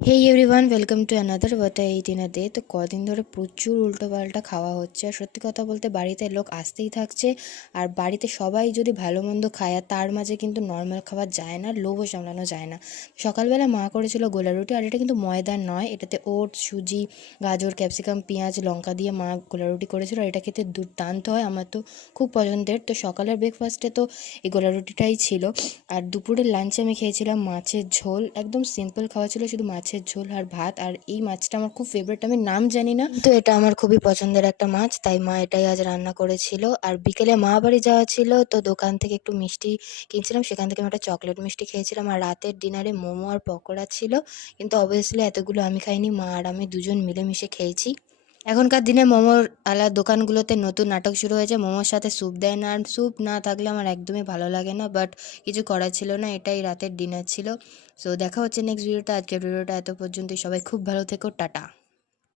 Hey everyone, welcome to another what a eighteen day. তো কদিন ধরে প্রচুর উল্টোপাল্টা খাওয়া হচ্ছে। আর সত্যি কথা বলতে বাড়িতে লোক আসতেই থাকছে। আর বাড়িতে সবাই যদি ভালো মন্দ খায়, আর তার মাঝে কিন্তু নর্মাল খাওয়া যায় না, লোভও সামলানো যায় না। সকালবেলা মা করেছিল গোলা রুটি, আর এটা কিন্তু ময়দার নয়, এটাতে ওট, সুজি, গাজর, ক্যাপসিকাম, পেঁয়াজ, লঙ্কা দিয়ে মা গোলা রুটি করেছিল। আর এটা খেতে দুর্দান্ত হয়, আমার তো খুব পছন্দের। তো সকালের ব্রেকফাস্টে তো এই গোলা রুটিটাই ছিল। আর দুপুরের লাঞ্চে আমি খেয়েছিলাম মাছের ঝোল, একদম সিম্পল খাওয়া ছিল, শুধু মাছের ঝোল আর ভাত। আর এই মাছটা আমার খুব ফেভারিট, আমি নাম জানি না, কিন্তু এটা আমার খুবই পছন্দের একটা মাছ, তাই মা এটাই আজ রান্না করেছিল। আর বিকেলে মা বাড়ি যাওয়া ছিল, তো দোকান থেকে একটু মিষ্টি কিনছিলাম, সেখান থেকে আমি একটা চকলেট মিষ্টি খেয়েছিলাম। আর রাতের ডিনারে মোমো আর পকোড়া ছিল, কিন্তু অবভিয়াসলি এতগুলো আমি খাইনি, মা আর আমি দুজন মিলেমিশে খেয়েছি। এখনকার দিনে মোমোর দোকানগুলোতে নতুন নাটক শুরু হয়েছে, মোমোর সাথে স্যুপ দেয় না, আর স্যুপ না থাকলে আমার একদমই ভালো লাগে না, বাট কিছু করার ছিল না, এটাই রাতের ডিনার ছিল। সো দেখা হচ্ছে নেক্সট ভিডিওটা। আজকের ভিডিওটা এত পর্যন্তই, সবাই খুব ভালো থেকো, টাটা।